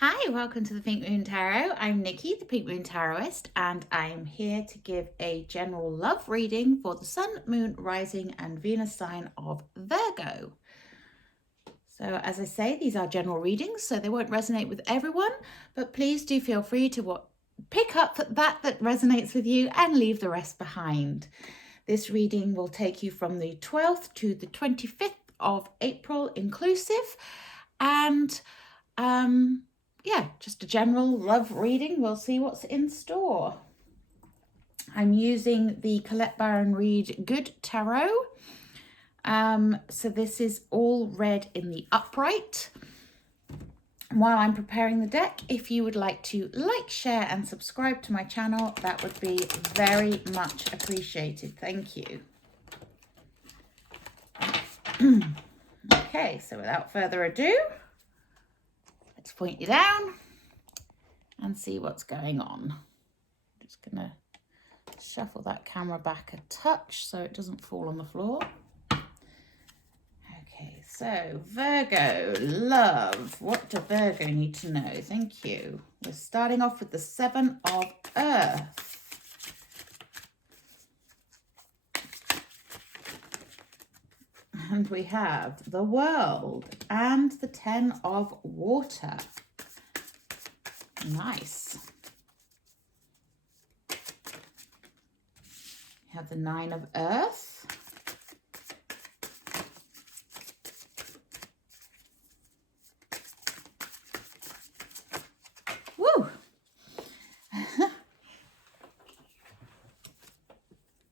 Hi, welcome to the Pink Moon Tarot. I'm Nikki, the Pink Moon Tarotist, and I'm here to give a general love reading for the Sun, Moon, Rising, and Venus sign of Virgo. So as I say, these are general readings, so they won't resonate with everyone, but please do feel free to pick up that resonates with you and leave the rest behind. This reading will take you from the 12th to the 25th of April inclusive, and yeah, just a general love reading. We'll see what's in store. I'm using the Colette Baron Reid Good Tarot. So this is all read in the upright. While I'm preparing the deck, if you would like to like, share, and subscribe to my channel, that would be very much appreciated. Thank you. Okay, so without further ado, let's point you down and see what's going on. Just gonna shuffle that camera back a touch so it doesn't fall on the floor. Okay, so Virgo love. What do Virgo need to know? Thank you. We're starting off with the Seven of Earth. And we have the World and the Ten of Water. Nice. We have the Nine of Earth. Woo!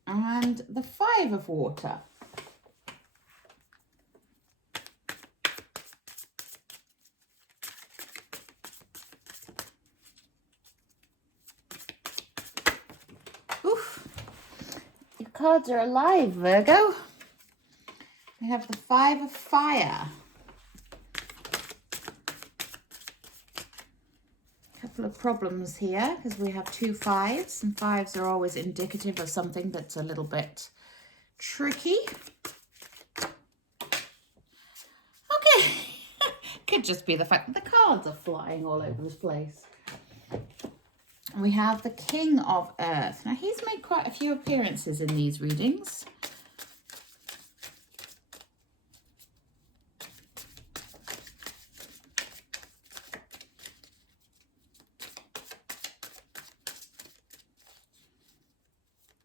And the Five of Water. Oof. Your cards are alive, Virgo. We have the Five of Fire. Couple of problems here because we have two fives, and fives are always indicative of something that's a little bit tricky. Okay. Could just be the fact that the cards are flying all over the place. We have the King of Earth. Now, he's made quite a few appearances in these readings.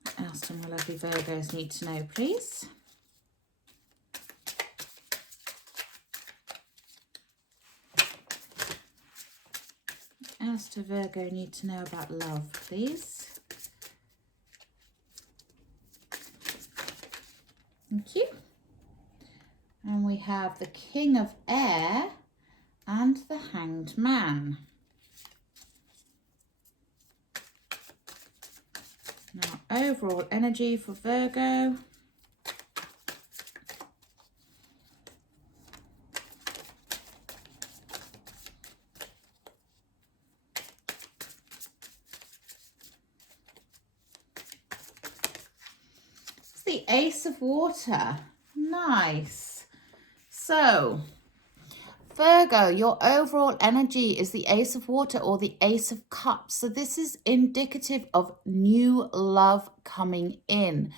What else do my lovely Virgos need to know, please? What else do Virgo need to know about love, please? Thank you. And we have the King of Air and the Hanged Man. Now, overall energy for Virgo. It's the Ace of Water. Nice. So, Virgo, your overall energy is the Ace of Water or the Ace of Cups. So this is indicative of new love coming in.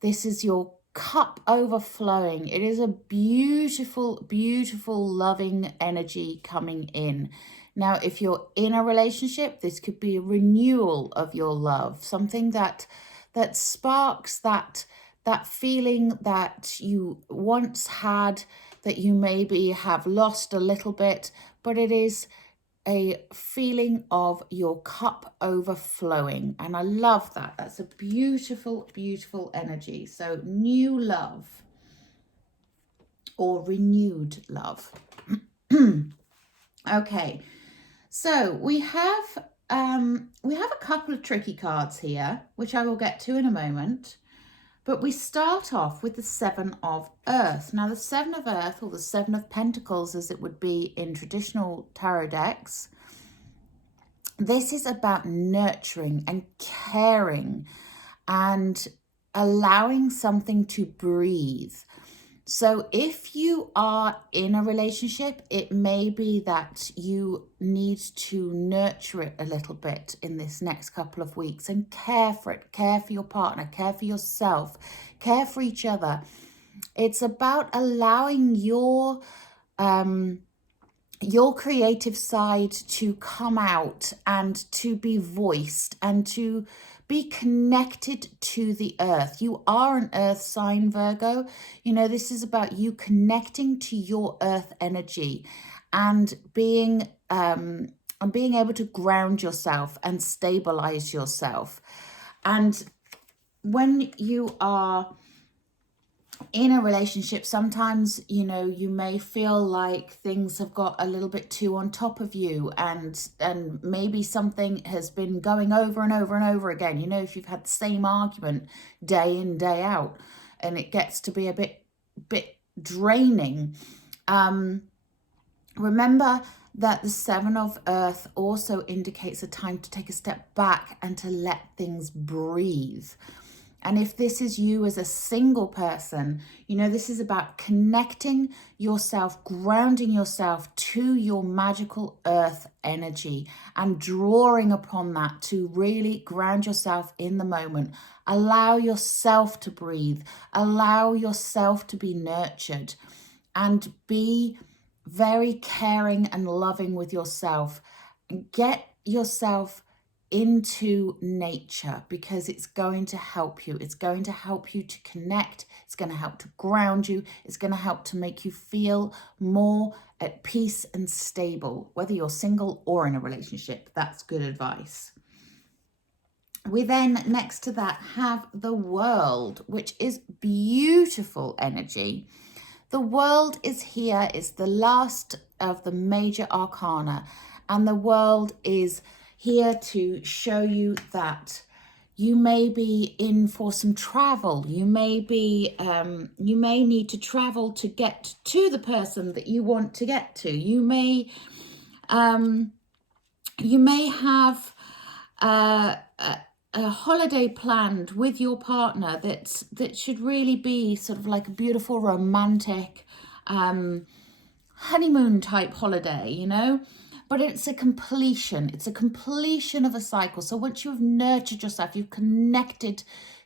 This is your cup overflowing. It is a beautiful, beautiful, loving energy coming in. Now, if you're in a relationship, this could be a renewal of your love, something that sparks that feeling that you once had, that you maybe have lost a little bit, but it is a feeling of your cup overflowing. And I love that. That's a beautiful, beautiful energy. So new love or renewed love. Okay, so we have a couple of tricky cards here, which I will get to in a moment. But we start off with the Seven of Earth. Now, the Seven of Earth, or the Seven of Pentacles, as it would be in traditional tarot decks, this is about nurturing and caring and allowing something to breathe. So if you are in a relationship, it may be that you need to nurture it a little bit in this next couple of weeks and care for it, care for your partner, care for yourself, care for each other. It's about allowing your creative side to come out and to be voiced and to be connected to the earth. You are an earth sign, Virgo. You know, this is about you connecting to your earth energy and being able to ground yourself and stabilize yourself. And when you are in a relationship, sometimes, you know, you may feel like things have got a little bit too on top of you, and maybe something has been going over and over and over again. You know, if you've had the same argument day in, day out, and it gets to be a bit draining. Remember that the Seven of Earth also indicates a time to take a step back and to let things breathe. And if this is you as a single person, you know, this is about connecting yourself, grounding yourself to your magical earth energy and drawing upon that to really ground yourself in the moment. Allow yourself to breathe, allow yourself to be nurtured, and be very caring and loving with yourself. Get yourself into nature, because it's going to help you. It's going to help you to connect. It's going to help to ground you. It's going to help to make you feel more at peace and stable, whether you're single or in a relationship. That's good advice. We then, next to that, have the World, which is beautiful energy. The World is here. It's the last of the major arcana, and the World is here to show you that you may be in for some travel. You may be, you may need to travel to get to the person that you want to get to. You may have a holiday planned with your partner that should really be sort of like a beautiful romantic honeymoon type holiday, you know. But it's a completion. It's a completion of a cycle. So once you've nurtured yourself, you've connected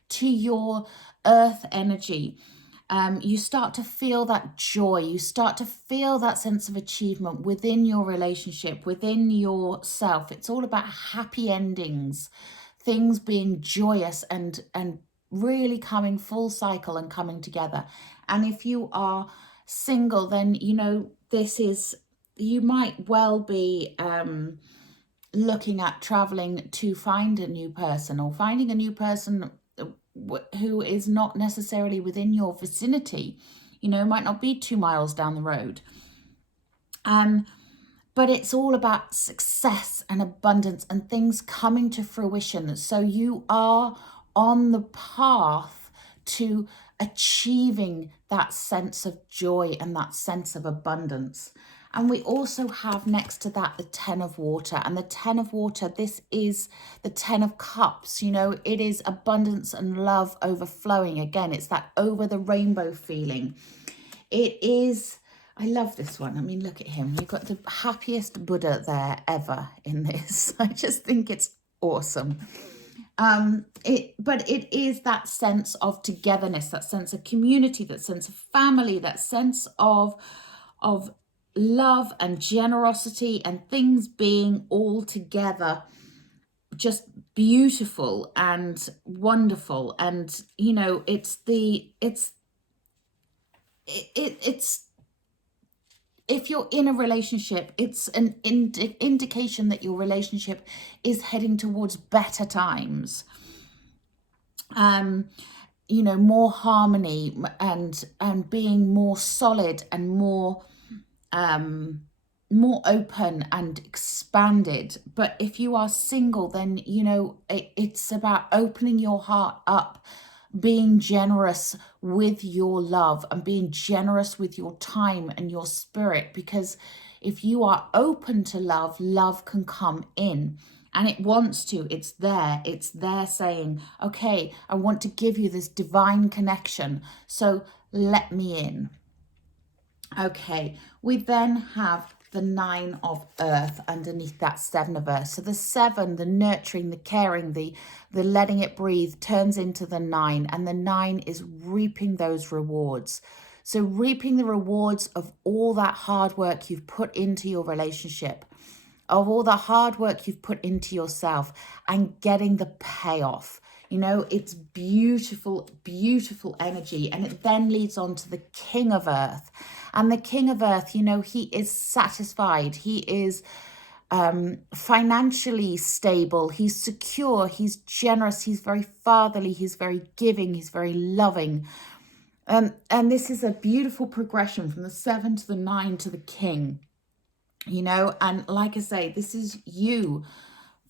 to your earth energy, you start to feel that joy. You start to feel that sense of achievement within your relationship, within yourself. It's all about happy endings, things being joyous and really coming full cycle and coming together. And if you are single, then, you know, this is, you might well be looking at traveling to find a new person, or finding a new person who is not necessarily within your vicinity. You know, might not be 2 miles down the road. But it's all about success and abundance and things coming to fruition. So you are on the path to achieving that sense of joy and that sense of abundance. And we also have next to that the Ten of Water. And the Ten of Water, this is the Ten of Cups. You know, it is abundance and love overflowing. Again, it's that over the rainbow feeling. It is, I love this one. I mean, look at him. You've got the happiest Buddha there ever in this. I just think it's awesome. But it is that sense of togetherness, that sense of community, that sense of family, that sense of love and generosity and things being all together, just beautiful and wonderful. And, you know, it's if you're in a relationship, it's an indication that your relationship is heading towards better times. You know, more harmony and being more solid and more open and expanded. But if you are single, then, you know, it's about opening your heart up, being generous with your love and being generous with your time and your spirit, because if you are open to love, love can come in, and it wants to. It's there saying, okay, I want to give you this divine connection, so let me in. Okay, we then have the 9 of earth underneath that 7 of earth. So the 7, the nurturing, the caring, the letting it breathe, turns into the 9, and the 9 is reaping those rewards. So reaping the rewards of all that hard work you've put into your relationship, of all the hard work you've put into yourself, and getting the payoff. You know, it's beautiful, beautiful energy. And it then leads on to the King of Earth. And the King of Earth, you know, he is satisfied. He is financially stable. He's secure. He's generous. He's very fatherly. He's very giving. He's very loving. And this is a beautiful progression from the 7 to the 9 to the King. You know, and like I say, this is you,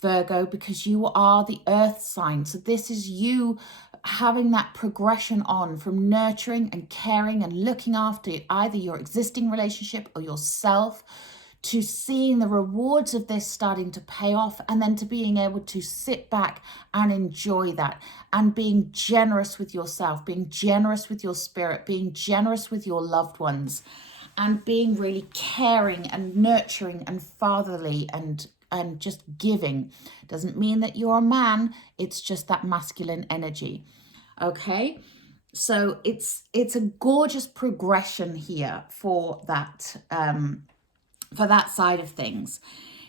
Virgo, because you are the earth sign. So this is you having that progression on from nurturing and caring and looking after either your existing relationship or yourself, to seeing the rewards of this starting to pay off, and then to being able to sit back and enjoy that, and being generous with yourself, being generous with your spirit, being generous with your loved ones, and being really caring and nurturing and fatherly and just giving. Doesn't mean that you're a man, it's just that masculine energy. Okay, so it's a gorgeous progression here for that side of things.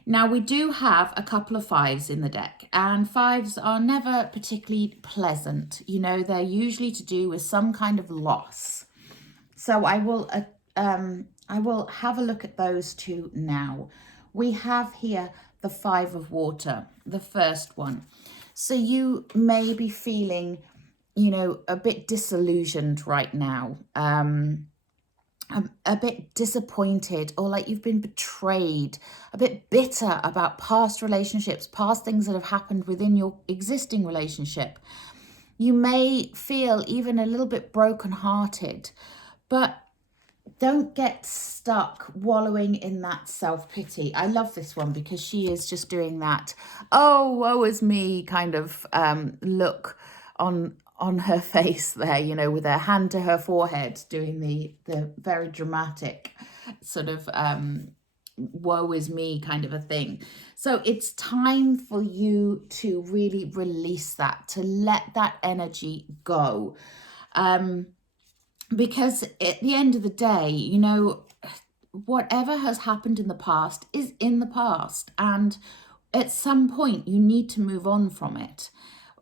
Now we do have a couple of 5s in the deck, and 5s are never particularly pleasant. You know, they're usually to do with some kind of loss. So I will have a look at those two now. We have here the 5 of water, the first one. So you may be feeling, you know, a bit disillusioned right now, a bit disappointed, or like you've been betrayed, a bit bitter about past relationships, past things that have happened within your existing relationship. You may feel even a little bit brokenhearted, but don't get stuck wallowing in that self-pity. I love this one because she is just doing that, oh, woe is me kind of look on her face there, you know, with her hand to her forehead, doing the very dramatic sort of woe is me kind of a thing. So it's time for you to really release that, to let that energy go. Because at the end of the day, you know, whatever has happened in the past is in the past. And at some point, you need to move on from it.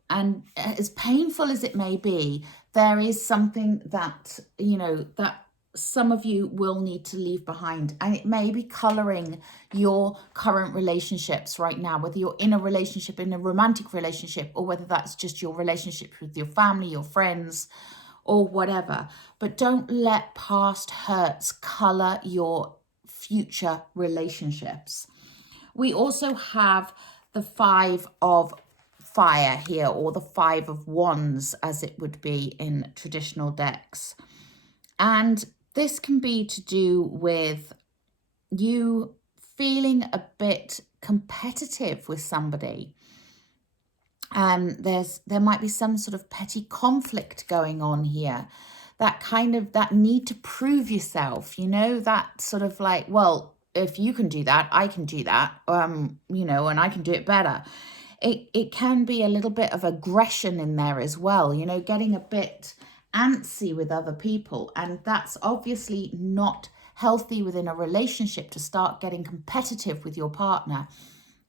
And as painful as it may be, there is something that, you know, that some of you will need to leave behind. And it may be coloring your current relationships right now, whether you're in a relationship, in a romantic relationship, or whether that's just your relationship with your family, your friends, or whatever. But don't let past hurts color your future relationships. We also have the 5 of fire here, or the 5 of wands as it would be in traditional decks. And this can be to do with you feeling a bit competitive with somebody. There might be some sort of petty conflict going on here, that kind of, that need to prove yourself, you know, that sort of like, well, if you can do that, I can do that, you know, and I can do it better. It can be a little bit of aggression in there as well, you know, getting a bit antsy with other people. And that's obviously not healthy within a relationship, to start getting competitive with your partner.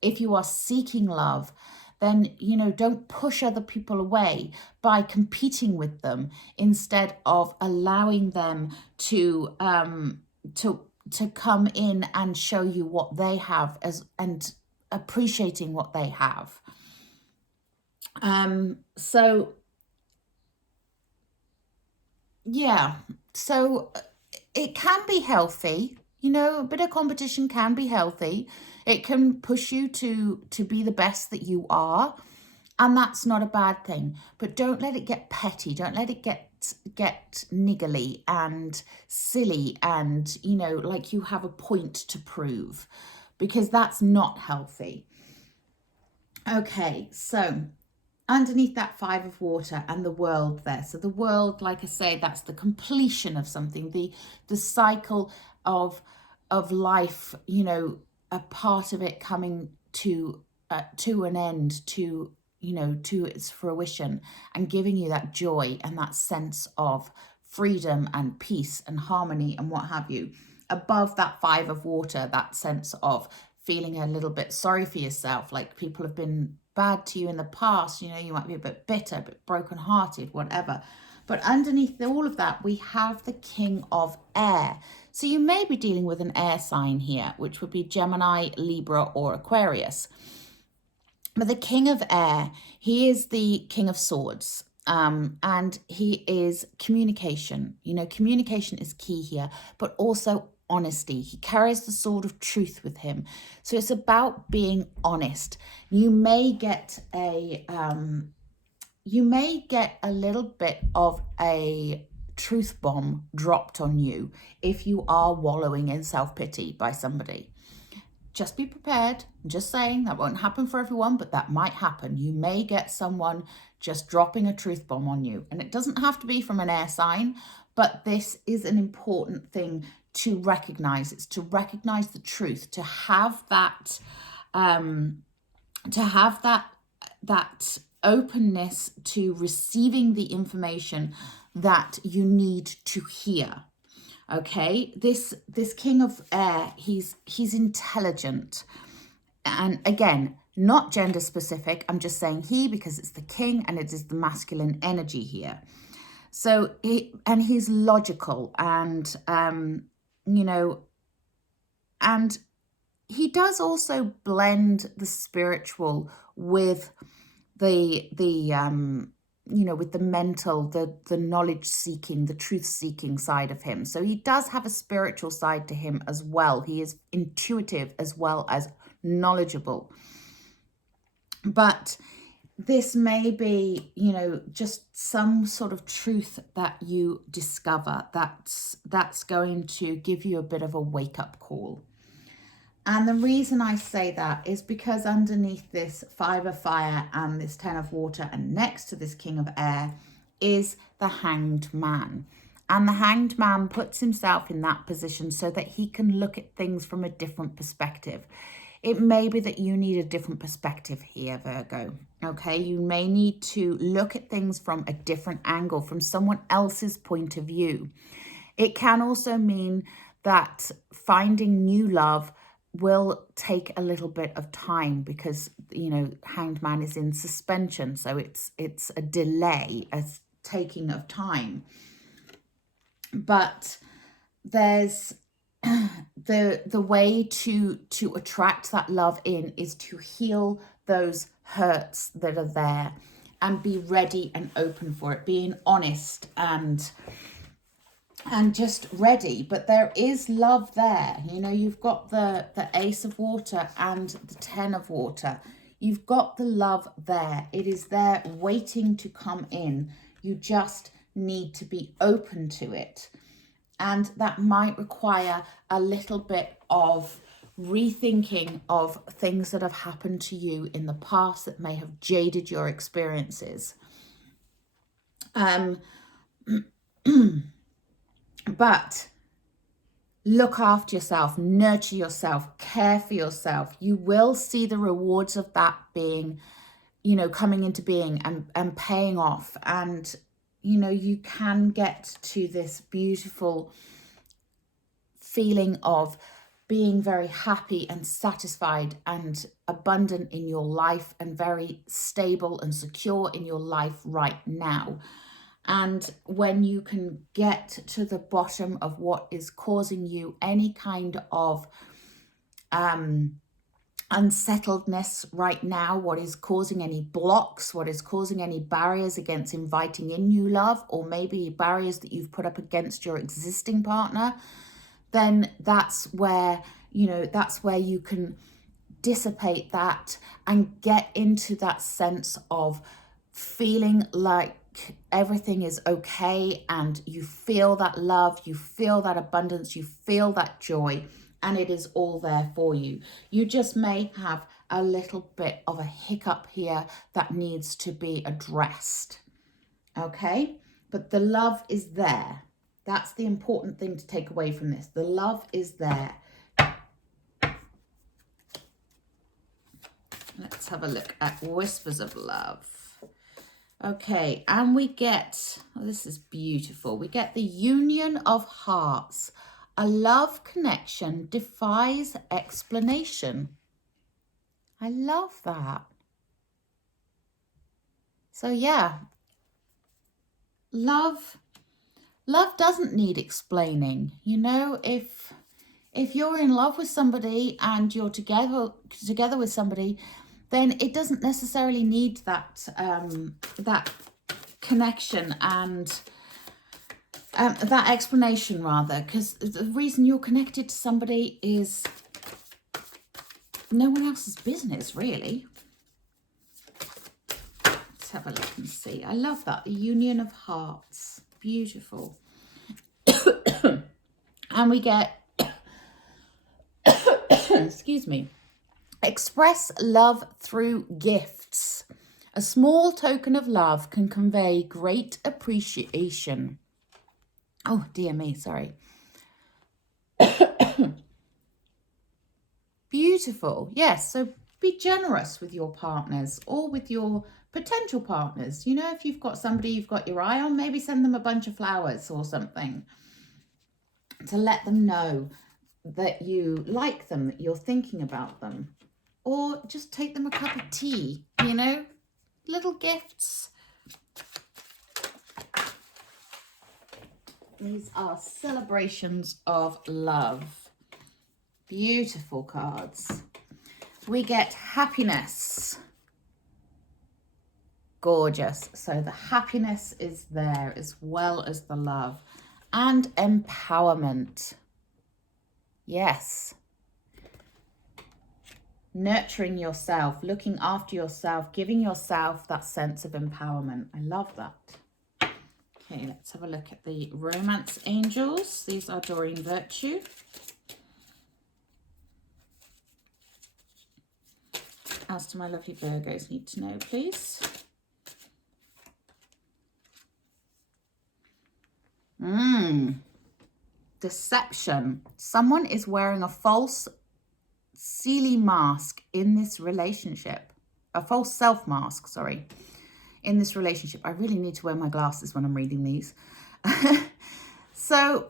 If you are seeking love, then, you know, don't push other people away by competing with them, instead of allowing them to come in and show you what they have, and appreciating what they have. So yeah, so it can be healthy, you know, a bit of competition can be healthy. It can push you to be the best that you are, and that's not a bad thing. But don't let it get petty. Don't let it get niggly and silly, and, you know, like you have a point to prove, because that's not healthy. Okay, so underneath that 5 of water and the world there. So the world, like I say, that's the completion of something, the cycle of life, you know, a part of it coming to an end, to, you know, to its fruition, and giving you that joy and that sense of freedom and peace and harmony and what have you. Above that 5 of water, that sense of feeling a little bit sorry for yourself, like people have been bad to you in the past, you know, you might be a bit bitter, a bit brokenhearted, whatever. But underneath all of that, we have the King of Air. So you may be dealing with an air sign here, which would be Gemini, Libra, or Aquarius. But the King of Air, he is the King of Swords. And he is communication. You know, communication is key here, but also honesty. He carries the sword of truth with him. So it's about being honest. You may get a little bit of a truth bomb dropped on you if you are wallowing in self-pity by somebody. Just be prepared. I'm just saying that won't happen for everyone, but that might happen. You may get someone just dropping a truth bomb on you. And it doesn't have to be from an air sign, but this is an important thing to recognize. It's to recognize the truth, to have that, that openness to receiving the information that you need to hear. Okay, this King of Air, he's intelligent, and again, not gender specific. I'm just saying he, because it's the king and it is the masculine energy here. So he's logical, and you know, and he does also blend the spiritual with the you know, with the mental, the knowledge seeking, the truth seeking side of him. So he does have a spiritual side to him as well. He is intuitive as well as knowledgeable. But this may be, you know, just some sort of truth that you discover that's going to give you a bit of a wake-up call. And the reason I say that is because underneath this 5 of fire and this 10 of water and next to this King of Air is the Hanged Man. And the Hanged Man puts himself in that position so that he can look at things from a different perspective. It may be that you need a different perspective here, Virgo. Okay, you may need to look at things from a different angle, from someone else's point of view. It can also mean that finding new love will take a little bit of time because, you know, Hanged Man is in suspension, so it's a delay, a taking of time. But there's the way to attract that love in is to heal those hurts that are there and be ready and open for it, being honest and just ready. But there is love there. You know, you've got the Ace of Water and the 10 of Water. You've got the love there. It is there waiting to come in. You just need to be open to it. And that might require a little bit of rethinking of things that have happened to you in the past that may have jaded your experiences. But look after yourself, nurture yourself, care for yourself. You will see the rewards of that being, you know, coming into being and paying off. And, you know, you can get to this beautiful feeling of being very happy and satisfied and abundant in your life and very stable and secure in your life right now. And when you can get to the bottom of what is causing you any kind of unsettledness right now, what is causing any blocks, what is causing any barriers against inviting in new love, or maybe barriers that you've put up against your existing partner, then that's where, you know, that's where you can dissipate that and get into that sense of feeling like everything is okay, and you feel that love, you feel that abundance, you feel that joy, and it is all there for you. You just may have a little bit of a hiccup here that needs to be addressed. Okay, but the love is there. That's the important thing to take away from this. The love is there. Let's have a look at Whispers of Love. Okay, and we get, oh, this is beautiful. We get the union of hearts. A love connection defies explanation. I love that. So yeah, love doesn't need explaining. You know, if you're in love with somebody and you're together with somebody, then it doesn't necessarily need that that connection and that explanation, rather, because the reason you're connected to somebody is no one else's business, really. Let's have a look and see. I love that. The union of hearts. Beautiful. And we get, excuse me, express love through gifts. A small token of love can convey great appreciation. Oh, dear me, sorry. Beautiful. Yes, so be generous with your partners or with your potential partners. You know, if you've got somebody you've got your eye on, maybe send them a bunch of flowers or something to let them know that you like them, that you're thinking about them. Or just take them a cup of tea, you know, little gifts. These are celebrations of love. Beautiful cards. We get happiness. Gorgeous. So the happiness is there as well as the love. And empowerment. Yes. Nurturing yourself, looking after yourself, giving yourself that sense of empowerment. I love that. Okay, let's have a look at the romance angels. These are Doreen Virtue. As to my lovely Virgos need to know, please. Deception. Someone is wearing a false Sealy mask in this relationship. A false self mask, sorry, in this relationship. I really need to wear my glasses when I'm reading these. So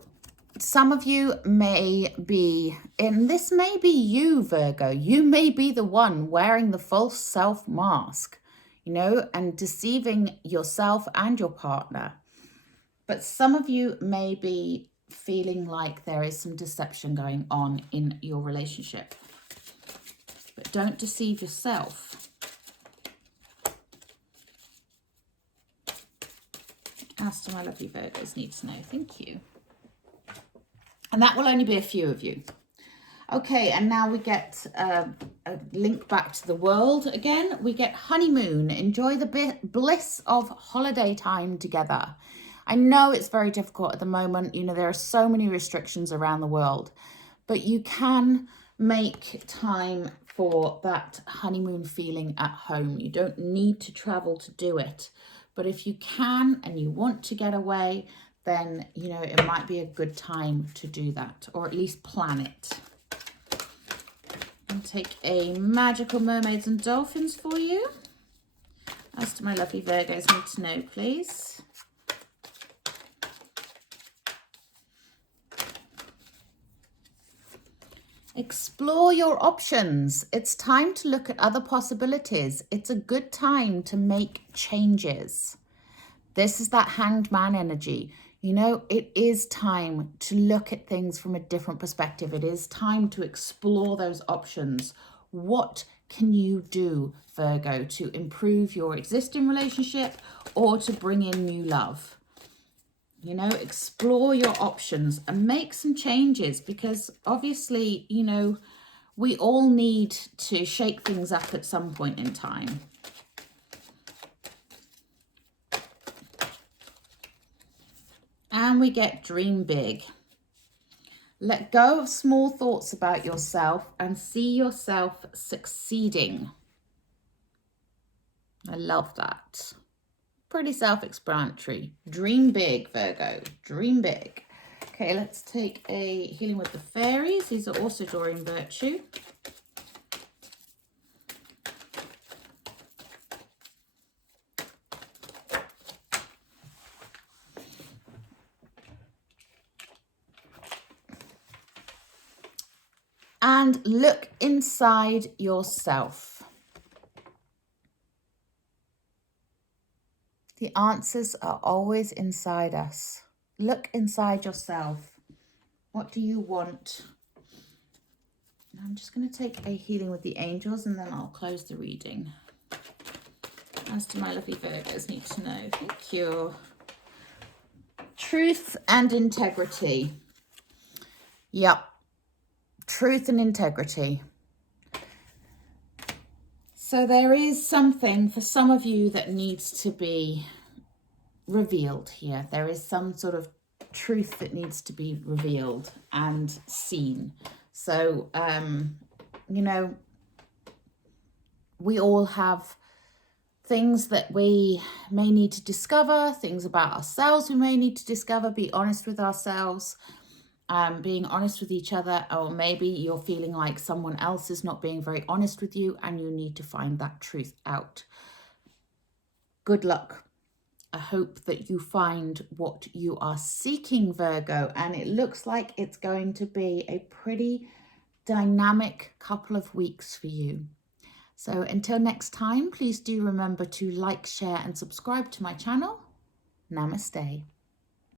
some of you may be, and this may be you, Virgo, you may be the one wearing the false self mask, you know, and deceiving yourself and your partner. But some of you may be feeling like there is some deception going on in your relationship. But don't deceive yourself. As to my lovely Virgos need to know, thank you. And that will only be a few of you. Okay, and now we get a link back to the world again. We get honeymoon. Enjoy the bliss of holiday time together. I know it's very difficult at the moment. You know, there are so many restrictions around the world, but you can make time for that honeymoon feeling at home. You don't need to travel to do it. But if you can and you want to get away, then, you know, it might be a good time to do that, or at least plan it. I'll take a Magical Mermaids and Dolphins for you. As to my lovely Virgos need to know, please. Explore your options. It's time to look at other possibilities. It's a good time to make changes. This is that Hanged Man energy. You know, it is time to look at things from a different perspective. It is time to explore those options. What can you do, Virgo, to improve your existing relationship or to bring in new love? You know, explore your options and make some changes, because obviously, you know, we all need to shake things up at some point in time. And we get dream big. Let go of small thoughts about yourself and see yourself succeeding. I love that. Pretty self-explanatory. Dream big, Virgo. Dream big. Okay, let's take a healing with the fairies. These are also drawing virtue. And look inside yourself. The answers are always inside us. Look inside yourself. What do you want? I'm just going to take a healing with the angels and then I'll close the reading. As to my lovely Virgos need to know. Thank you. Truth and integrity. Yep. Truth and integrity. So there is something for some of you that needs to be revealed here. There is some sort of truth that needs to be revealed and seen. So, you know, we all have things that we may need to discover, things about ourselves we may need to discover, be honest with ourselves. Being honest with each other, or maybe you're feeling like someone else is not being very honest with you and you need to find that truth out. Good luck. I hope that you find what you are seeking, Virgo, and it looks like it's going to be a pretty dynamic couple of weeks for you. So until next time, please do remember to like, share and subscribe to my channel. Namaste.